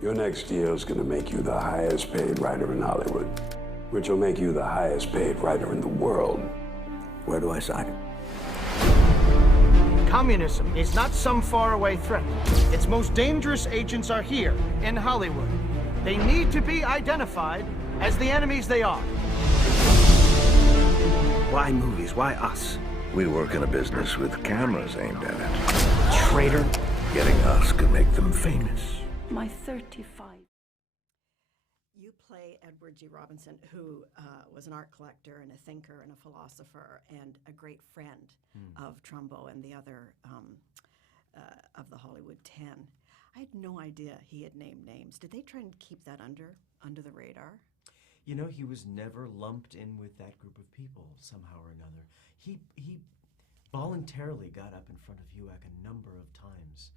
Your next deal is going to make you the highest paid writer in Hollywood, which will make you the highest paid writer in the world. Where do I sign? Communism is not some faraway threat. Its most dangerous agents are here, in Hollywood. They need to be identified as the enemies they are. Why movies? Why us? We work in a business with cameras aimed at it. Traitor. Getting us could make them famous. My 35. You play Edward G. Robinson, who was an art collector and a thinker and a philosopher and a great friend of Trumbo and the other of the Hollywood 10. I had no idea he had named names. Did they try and keep that under the radar? You know, he was never lumped in with that group of people somehow or another. He voluntarily got up in front of UAC a number of times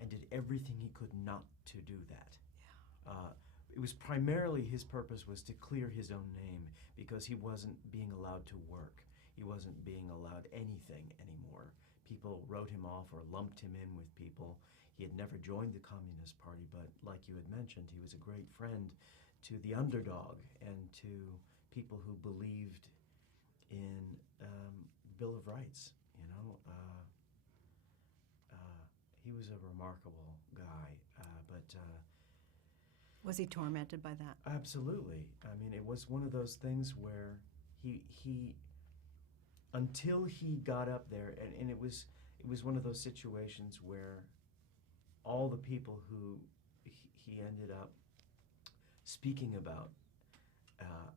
and did everything he could not to do that. Yeah. It was primarily his purpose was to clear his own name because he wasn't being allowed to work. He wasn't being allowed anything anymore. People wrote him off or lumped him in with people. He had never joined the Communist Party, but like you had mentioned, he was a great friend to the underdog and to people who believed in Bill of Rights, you know. He was a remarkable guy, but... Was he tormented by that? Absolutely. I mean, it was one of those things where he until he got up there, and it was one of those situations where all the people who he ended up speaking about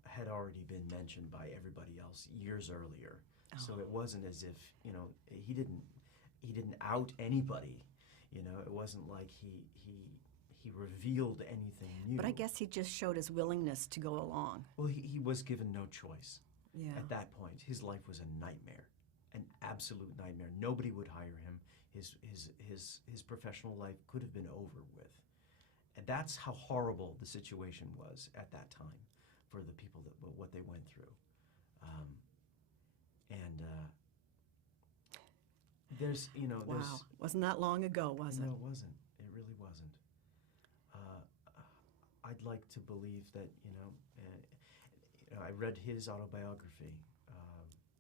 had already been mentioned by everybody else years earlier. Oh. So it wasn't as if, you know, he didn't out anybody. You know, it wasn't like he revealed anything new. But I guess he just showed his willingness to go along. Well, he was given no choice. Yeah. At that point, his life was a nightmare, an absolute nightmare. Nobody would hire him. His professional life could have been over with. And that's how horrible the situation was at that time for the people that what they went through. There's, you know, wow. Wasn't that long ago, was it? No, it wasn't. It really wasn't. I'd like to believe that, you know, I read his autobiography,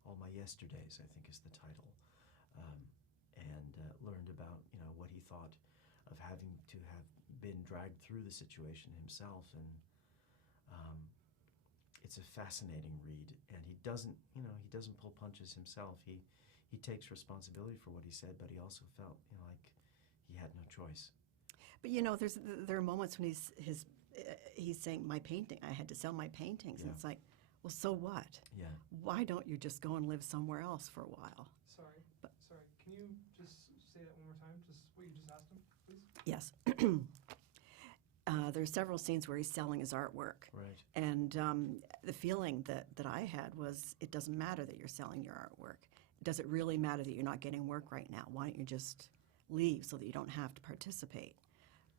All My Yesterdays, I think is the title, and learned about, you know, what he thought of having to have been dragged through the situation himself, and it's a fascinating read, and he doesn't pull punches himself. He takes responsibility for what he said, but he also felt, you know, like he had no choice. But you know, there are moments when he's saying, my painting, I had to sell my paintings, and it's like, well, so what? Yeah. Why don't you just go and live somewhere else for a while? Sorry, can you just say that one more time, just what you just asked him, please? Yes. There are several scenes where he's selling his artwork. Right. And the feeling that I had was, it doesn't matter that you're selling your artwork. Does it really matter that you're not getting work right now? Why don't you just leave so that you don't have to participate?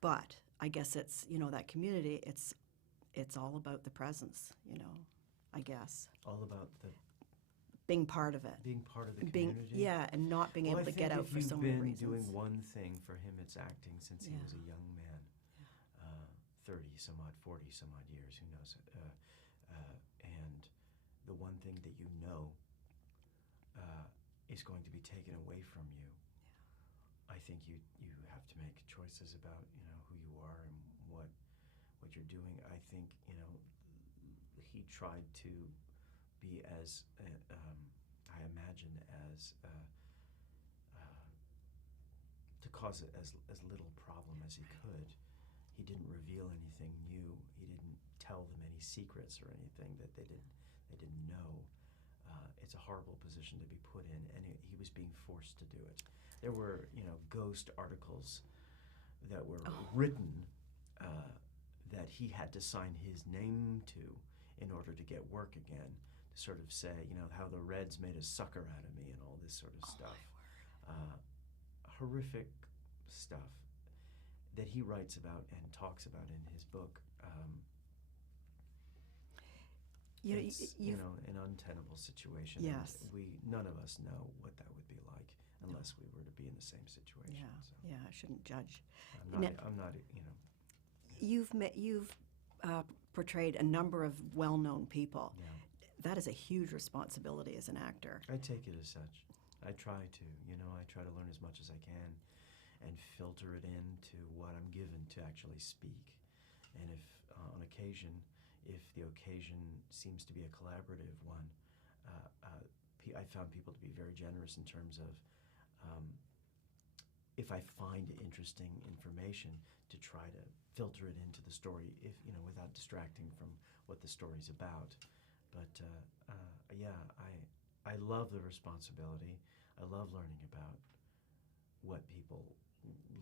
But I guess it's, you know, that community, it's all about the presence, you know, I guess. All about the... being part of it. Being part of the community? And not being able to get out for so many reasons. If you've been doing one thing for him, it's acting since he was a young man. 30 some odd, 40 some odd years, who knows it. And the one thing that you know is going to be taken away from you, I think you have to make choices about, you know, who you are and what you're doing. I think, you know, he tried to be as, I imagine, as to cause as little problem as he could. He didn't reveal anything new. He didn't tell them any secrets or anything that they didn't know. It's a horrible position to be put in, and he was being forced to do it. There were, you know, ghost articles that were written that he had to sign his name to in order to get work again, to sort of say, you know, how the Reds made a sucker out of me and all this sort of stuff. Horrific stuff that he writes about and talks about in his book. It's, you know, an untenable situation. Yes. None of us know what that would be like unless we were to be in the same situation. Yeah, so. yeah, I shouldn't judge. I'm not, you know, You've portrayed a number of well-known people. Yeah. That is a huge responsibility as an actor. I take it as such. I try to, I try to learn as much as I can and filter it into what I'm given to actually speak. And if, on occasion, if the occasion seems to be a collaborative one, I found people to be very generous in terms of if I find interesting information to try to filter it into the story, if without distracting from what the story's about. But yeah, I love the responsibility. I love learning about what people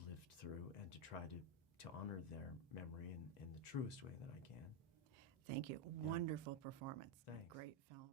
lived through and to try to honor their memory in the truest way that I can. Thank you. Yeah. Wonderful performance. Thanks. Great film.